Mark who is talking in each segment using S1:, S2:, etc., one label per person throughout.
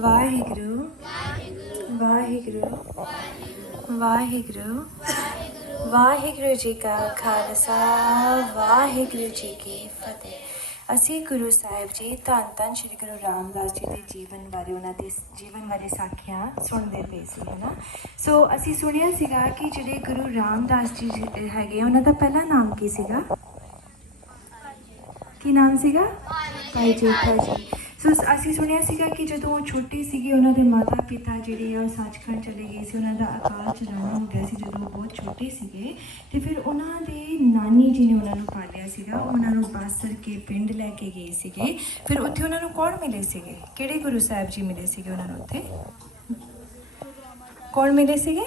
S1: ਵਾਹਿਗੁਰੂ ਵਾਹਿਗੁਰੂ ਵਾਹਿਗੁਰੂ ਵਾਹਿਗੁਰੂ ਜੀ ਕਾ ਖਾਲਸਾ, ਵਾਹਿਗੁਰੂ ਜੀ ਕੀ ਫਤਿਹ। ਅਸੀਂ ਗੁਰੂ ਸਾਹਿਬ ਜੀ ਧੰਨ ਧੰਨ ਸ਼੍ਰੀ ਗੁਰੂ ਰਾਮਦਾਸ ਜੀ ਦੇ ਜੀਵਨ ਬਾਰੇ, ਉਹਨਾਂ ਦੇ ਜੀਵਨ ਬਾਰੇ ਸਾਖੀਆਂ ਸੁਣਦੇ ਪਏ ਸੀ, ਹਨਾ? ਸੋ ਅਸੀਂ ਸੁਣਿਆ ਸੀਗਾ ਕਿ ਜਿਹੜੇ ਗੁਰੂ ਰਾਮਦਾਸ ਜੀ ਜੀ, ਹੈਗੇ, ਉਹਨਾਂ ਦਾ ਪਹਿਲਾ ਨਾਮ ਕੀ ਸੀਗਾ? ਕੀ ਨਾਮ ਸੀਗਾ? ਭਾਈ ਜੇਠਾ ਜੀ। ਸੋ ਅਸੀਂ ਸੁਣਿਆ ਸੀਗਾ ਕਿ ਜਦੋਂ ਉਹ ਛੋਟੇ ਸੀਗੇ, ਉਹਨਾਂ ਦੇ ਮਾਤਾ ਪਿਤਾ ਜਿਹੜੇ ਆ, ਉਹ ਸੱਚਖੰਡ ਚਲੇ ਗਏ ਸੀ, ਉਹਨਾਂ ਦਾ ਅਕਾਲ ਚਲਾਣਾ ਹੋ ਗਿਆ ਸੀ ਜਦੋਂ ਉਹ ਬਹੁਤ ਛੋਟੇ ਸੀਗੇ। ਤੇ ਫਿਰ ਉਹਨਾਂ ਦੇ ਨਾਨੀ ਜੀ ਨੇ ਉਹਨਾਂ ਨੂੰ ਪਾਲਿਆ ਸੀਗਾ, ਉਹਨਾਂ ਨੂੰ ਬਾਸਰ ਕੇ ਪਿੰਡ ਲੈ ਕੇ ਗਏ ਸੀਗੇ। ਫਿਰ ਉੱਥੇ ਉਹਨਾਂ ਨੂੰ ਕੌਣ ਮਿਲੇ ਸੀਗੇ? ਕਿਹੜੇ ਗੁਰੂ ਸਾਹਿਬ ਜੀ ਮਿਲੇ ਸੀਗੇ ਉਹਨਾਂ ਨੂੰ ਉੱਥੇ? ਕੌਣ ਮਿਲੇ ਸੀਗੇ?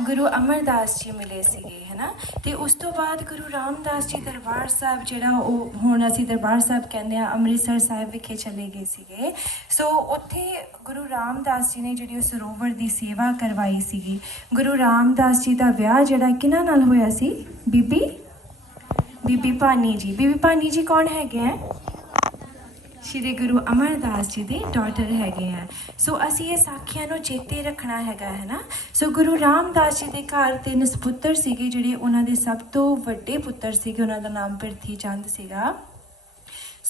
S1: ਗੁਰੂ ਅਮਰਦਾਸ ਜੀ ਮਿਲੇ ਸੀਗੇ, ਹਨਾ? ਤੇ ਉਸ ਤੋਂ ਬਾਅਦ ਗੁਰੂ ਰਾਮਦਾਸ ਜੀ ਦਰਬਾਰ ਸਾਹਿਬ ਜਿਹੜਾ ਉਹ ਹੁਣ ਅਸੀਂ ਦਰਬਾਰ ਸਾਹਿਬ ਕਹਿੰਦੇ ਆ ਅੰਮ੍ਰਿਤਸਰ ਸਾਹਿਬ ਵਿਖੇ ਚਲੇ ਗਏ ਸੀਗੇ। ਸੋ ਉੱਥੇ ਗੁਰੂ ਰਾਮਦਾਸ ਜੀ ਨੇ ਜਿਹੜੀ ਉਹ ਸਰੋਵਰ ਦੀ ਸੇਵਾ ਕਰਵਾਈ ਸੀਗੀ। ਗੁਰੂ ਰਾਮਦਾਸ ਜੀ ਦਾ ਵਿਆਹ ਜਿਹੜਾ ਕਿਹਨਾਂ ਨਾਲ ਹੋਇਆ ਸੀ? ਬੀਬੀ? ਬੀਬੀ ਭਾਨੀ ਜੀ। ਬੀਬੀ ਭਾਨੀ ਜੀ ਕੌਣ ਹੈਗੇ ਆ? ਸ਼੍ਰੀ ਗੁਰੂ ਅਮਰਦਾਸ ਜੀ ਦੇ ਡਾਟਰ ਹੈਗੇ ਆ। ਸੋ ਅਸੀਂ ਇਹ ਸਾਖੀਆਂ ਨੂੰ ਚੇਤੇ ਰੱਖਣਾ ਹੈਗਾ ਹੈ ਨਾ ਸੋ ਗੁਰੂ ਰਾਮਦਾਸ ਜੀ ਦੇ ਘਰ ਤਿੰਨ ਸੁਪੁੱਤਰ ਸੀਗੇ, ਜਿਹੜੇ ਉਹਨਾਂ ਦੇ ਸਭ ਤੋਂ ਵੱਡੇ ਪੁੱਤਰ ਸੀਗੇ। ਉਹਨਾਂ ਦਾ ਨਾਮ ਪ੍ਰਿਥੀ ਚੰਦ ਸੀਗਾ।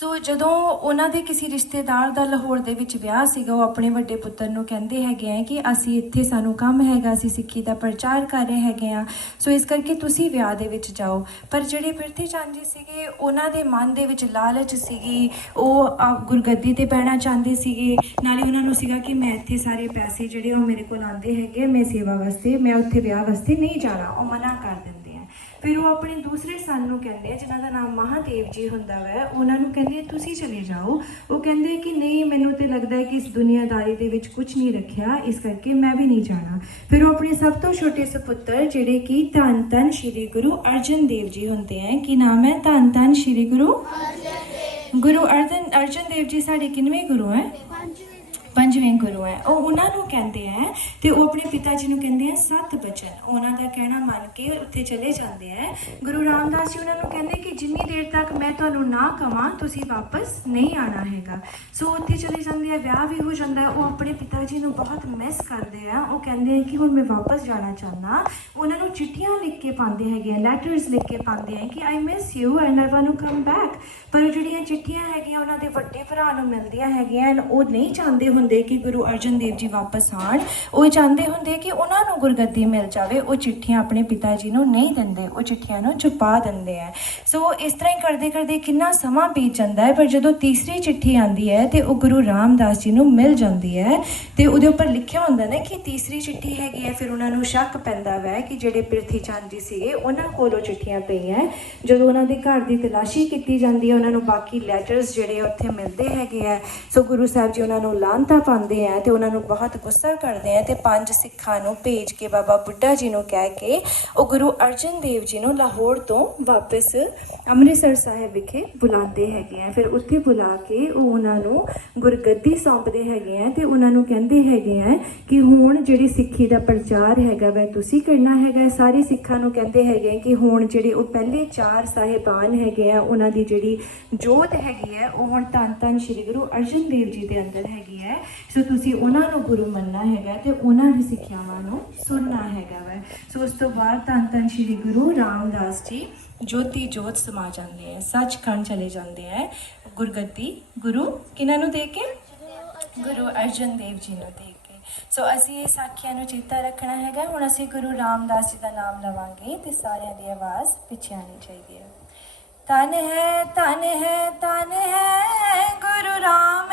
S1: ਸੋ ਜਦੋਂ ਉਹਨਾਂ ਦੇ ਕਿਸੇ ਰਿਸ਼ਤੇਦਾਰ ਦਾ ਲਾਹੌਰ ਦੇ ਵਿੱਚ ਵਿਆਹ ਸੀਗਾ ਉਹ ਆਪਣੇ ਵੱਡੇ ਪੁੱਤਰ ਨੂੰ ਕਹਿੰਦੇ ਹੈਗੇ ਆ ਕਿ ਅਸੀਂ ਇੱਥੇ ਸਾਨੂੰ ਕੰਮ ਹੈਗਾ ਅਸੀਂ ਸਿੱਖੀ ਦਾ ਪ੍ਰਚਾਰ ਕਰ ਰਹੇ ਹੈਗੇ ਆ ਸੋ ਇਸ ਕਰਕੇ ਤੁਸੀਂ ਵਿਆਹ ਦੇ ਵਿੱਚ ਜਾਓ। ਪਰ ਜਿਹੜੇ ਪ੍ਰਿਥੀ ਚੰਦ ਜੀ ਸੀਗੇ ਉਹਨਾਂ ਦੇ ਮਨ ਦੇ ਵਿੱਚ ਲਾਲਚ ਸੀਗੀ ਉਹ ਆ, ਗੁਰਗੱਦੀ ਤੇ ਬਹਿਣਾ ਚਾਹੁੰਦੇ ਸੀਗੇ। ਨਾਲੇ ਉਹਨਾਂ ਨੂੰ ਸੀਗਾ ਕਿ ਮੈਂ ਇੱਥੇ ਸਾਰੇ ਪੈਸੇ ਜਿਹੜੇ ਉਹ ਮੇਰੇ ਕੋਲ ਆਉਂਦੇ ਹੈਗੇ ਆ, ਮੈਂ ਸੇਵਾ ਵਾਸਤੇ ਮੈਂ ਉੱਥੇ ਵਿਆਹ ਵਾਸਤੇ ਨਹੀਂ ਜਾਣਾ ਉਹ ਮਨਾ ਕਰ ਦਿੰਦੇ ਫਿਰ ਉਹ ਆਪਣੇ ਦੂਸਰੇ ਸਨ ਨੂੰ ਕਹਿੰਦੇ ਆ, ਜਿਨ੍ਹਾਂ ਦਾ ਨਾਮ ਮਹਾਦੇਵ ਜੀ ਹੁੰਦਾ ਵੈ, ਉਹਨਾਂ ਨੂੰ ਕਹਿੰਦੇ ਤੁਸੀਂ ਚਲੇ ਜਾਓ। ਉਹ ਕਹਿੰਦੇ ਕਿ ਨਹੀਂ, ਮੈਨੂੰ ਤੇ ਲੱਗਦਾ ਹੈ ਕਿ ਇਸ ਦੁਨੀਆਦਾਰੀ ਦੇ ਵਿੱਚ ਕੁਝ ਨਹੀਂ ਰੱਖਿਆ, ਇਸ ਕਰਕੇ ਮੈਂ ਵੀ ਨਹੀਂ ਜਾਣਾ। ਫਿਰ ਉਹ ਆਪਣੇ ਸਭ ਤੋਂ ਛੋਟੇ ਸੁਪੁੱਤਰ, ਜਿਹੜੇ ਕਿ ਧੰਨ ਧੰਨ ਸ਼੍ਰੀ ਗੁਰੂ ਅਰਜਨ ਦੇਵ ਜੀ ਹੁੰਦੇ ਹੈ ਕੀ ਨਾਮ ਹੈ? ਧੰਨ ਧੰਨ ਸ਼੍ਰੀ ਗੁਰੂ? ਗੁਰੂ ਅਰਜਨ ਅਰਜਨ ਦੇਵ ਜੀ ਸਾਡੇ ਕਿੰਨਵੇਂ ਗੁਰੂ ਹੈ? ਪੰਜਵੇਂ ਗੁਰੂ ਹੈ, ਉਹ ਉਹਨਾਂ ਨੂੰ ਕਹਿੰਦੇ ਹੈ ਤੇ ਉਹ ਆਪਣੇ ਪਿਤਾ ਜੀ ਨੂੰ ਕਹਿੰਦੇ ਹੈ ਸਤ ਬਚਨ। ਉਹਨਾਂ ਦਾ ਕਹਿਣਾ ਮੰਨ ਕੇ ਉੱਥੇ ਚਲੇ ਜਾਂਦੇ ਹੈ। ਗੁਰੂ ਰਾਮਦਾਸ ਜੀ ਉਹਨਾਂ ਨੂੰ ਕਹਿੰਦੇ ਕਿ ਜਿੰਨੀ ਦੇਰ ਤੱਕ ਮੈਂ ਤੁਹਾਨੂੰ ਨਾ ਕਵਾਂ, ਤੁਸੀਂ ਵਾਪਸ ਨਹੀਂ ਆਣਾ ਹੈਗਾ। ਸੋ ਉੱਥੇ ਚਲੇ ਜਾਂਦੇ ਆ ਵਿਆਹ ਵੀ ਹੋ ਜਾਂਦਾ ਹੈ, ਉਹ ਆਪਣੇ ਪਿਤਾ ਜੀ ਨੂੰ ਬਹੁਤ ਮਿਸ ਕਰਦੇ ਆ ਉਹ ਕਹਿੰਦੇ ਆ ਕਿ ਹੁਣ ਮੈਂ ਵਾਪਸ ਜਾਣਾ ਚਾਹੁੰਦਾ। ਉਹਨਾਂ ਨੂੰ ਚਿੱਠੀਆਂ ਲਿਖ ਕੇ ਪਾਉਂਦੇ ਹੈਗੇ ਆ ਲੈਟਰਸ ਲਿਖ ਕੇ ਪਾਉਂਦੇ ਆ ਕਿ I miss you and I want to come back ਪਰ ਜਿਹੜੀਆਂ ਚਿੱਠੀਆਂ ਹੈਗੀਆਂ, ਉਹਨਾਂ ਦੇ ਵੱਡੇ ਭਰਾ ਨੂੰ ਮਿਲਦੀਆਂ ਹੈਗੀਆਂ and ਉਹ ਨਹੀਂ ਚਾਹੁੰਦੇ ਹੁੰਦੇ ਕਿ ਗੁਰੂ ਅਰਜਨ ਦੇਵ ਜੀ ਵਾਪਸ ਆਣ ਉਹ ਚਾਹੁੰਦੇ ਹੁੰਦੇ ਕਿ ਉਹਨਾਂ ਨੂੰ ਗੁਰਗੱਦੀ ਮਿਲ ਜਾਵੇ, ਉਹ ਚਿੱਠੀਆਂ ਆਪਣੇ ਪਿਤਾ ਜੀ ਨੂੰ ਨਹੀਂ ਦਿੰਦੇ, ਉਹ ਚਿੱਠੀਆਂ ਨੂੰ ਛੁਪਾ ਦਿੰਦੇ ਆ। ਸੋ ਇਸ ਤਰ੍ਹਾਂ ਹੀ ਕਰਦੇ ਕਰਦੇ ਕਿੰਨਾ ਸਮਾਂ ਬੀਤ ਜਾਂਦਾ ਹੈ, ਪਰ ਜਦੋਂ ਤੀਸਰੀ ਚਿੱਠੀ ਆਂਦੀ ਹੈ ਤੇ ਉਹ ਗੁਰੂ ਰਾਮਦਾਸ ਜੀ ਨੂੰ ਮਿਲ ਜਾਂਦੀ ਹੈ ਤੇ ਉਹਦੇ ਉੱਪਰ ਲਿਖਿਆ ਹੁੰਦਾ ਨਾ ਕਿ ਤੀਸਰੀ ਚਿੱਠੀ ਹੈਗੀ ਹੈ, ਫਿਰ ਉਹਨਾਂ ਨੂੰ ਸ਼ੱਕ ਪੈਂਦਾ ਵੈ ਕਿ ਜਿਹੜੇ ਪ੍ਰਿਥੀ ਚੰਦ ਜੀ ਸੀਗੇ, ਉਹਨਾਂ ਕੋਲੋਂ ਚਿੱਠੀਆਂ ਪਈਆਂ ਜਦੋਂ ਉਹਨਾਂ ਦੇ ਘਰ ਦੀ ਤਲਾਸ਼ੀ ਕੀਤੀ ਜਾਂਦੀ ਹੈ, ਉਹਨਾਂ ਨੂੰ ਬਾਕੀ ਲੈਟਰਸ ਜਿਹੜੇ ਆ ਉੱਥੇ ਮਿਲਦੇ ਹੈਗੇ ਆ ਸੋ ਗੁਰੂ ਸਾਹਿਬ ਜੀ ਉਹਨਾਂ ਨੂੰ ਲਾਂਤਾ ਪਾਉਂਦੇ ਆ ਤੇ ਉਹਨਾਂ ਨੂੰ ਬਹੁਤ ਗੁੱਸਾ ਕਰਦੇ ਆ ਤੇ ਪੰਜ ਸਿੱਖਾਂ ਨੂੰ ਭੇਜ ਕੇ ਬਾਬਾ ਬੁੱਢਾ ਜੀ ਨੂੰ ਕਹਿ ਕੇ ਉਹ ਗੁਰੂ ਅਰਜਨ ਦੇਵ ਜੀ ਨੂੰ ਲਾਹੌਰ ਤੋਂ ਵਾਪਸ ਅੰਮ੍ਰਿਤਸਰ ਸਾਹਿਬ ਵਿਖੇ ਬੁਲਾਉਂਦੇ ਹੈਗੇ ਆ। ਫਿਰ ਉੱਥੇ ਬੁਲਾ ਕੇ ਉਹ ਉਹਨਾਂ ਨੂੰ ਗੁਰਗੱਦੀ ਸੌਂਪਦੇ ਹੈਗੇ ਆ ਤੇ ਉਹਨਾਂ ਨੂੰ ਕਹਿੰਦੇ ਹੈਗੇ ਆ ਕਿ ਹੁਣ ਜਿਹੜੀ ਸਿੱਖੀ ਦਾ ਪ੍ਰਚਾਰ ਹੈਗਾ ਵੈ, ਤੁਸੀਂ ਕਰਨਾ ਹੈਗਾ ਸਾਰੇ ਸਿੱਖਾਂ ਨੂੰ ਕਹਿੰਦੇ ਹੈਗੇ ਆ ਕਿ ਹੁਣ ਜਿਹੜੇ ਉਹ ਪਹਿਲੇ ਚਾਰ ਸਾਹਿਬਾਨ ਹੈਗੇ ਆ, ਉਹਨਾਂ ਦੀ ਜਿਹੜੀ ਜੋਤ ਹੈਗੀ ਹੈ, ਉਹ ਹੁਣ ਧੰਨ ਧੰਨ ਸ਼੍ਰੀ ਗੁਰੂ ਅਰਜਨ ਦੇਵ ਜੀ ਦੇ ਅੰਦਰ ਹੈਗੀ ਹੈ। ਸੋ ਤੁਸੀਂ ਉਹਨਾਂ ਨੂੰ ਗੁਰੂ ਮੰਨਣਾ ਹੈਗਾ ਤੇ ਉਹਨਾਂ ਦੀ ਸਿੱਖਿਆਵਾਂ ਨੂੰ ਸੁਣਨਾ ਹੈਗਾ ਵੈ। ਸੋ ਉਸ ਤੋਂ ਬਾਅਦ ਧੰਨ ਧੰਨ ਸ਼੍ਰੀ ਗੁਰੂ ਰਾਮਦਾਸ ਜੀ ਜੋਤੀ ਜੋਤ ਸਮਾ ਜਾਂਦੇ ਆ, ਸੱਚਖੰਡ ਚਲੇ ਜਾਂਦੇ ਆ। ਗੁਰਗੱਦੀ ਗੁਰੂ ਕਿਹਨਾਂ ਨੂੰ ਦੇ ਕੇ? ਗੁਰੂ ਅਰਜਨ ਦੇਵ ਜੀ ਨੂੰ ਦੇਖ ਕੇ। ਸੋ ਅਸੀਂ ਇਹ ਸਾਖੀਆਂ ਨੂੰ ਚੇਤਾ ਰੱਖਣਾ ਹੈਗਾ। ਹੁਣ ਅਸੀਂ ਗੁਰੂ ਰਾਮਦਾਸ ਜੀ ਦਾ ਨਾਮ ਲਵਾਂਗੇ ਤੇ ਸਾਰਿਆਂ ਦੀ ਆਵਾਜ਼ ਪਿੱਛੇ ਆਣੀ ਚਾਹੀਦੀ ਹੈ। ਤਨ ਹੈ ਤਨ ਹੈ ਤਨ ਹੈ ਗੁਰੂ ਰਾਮ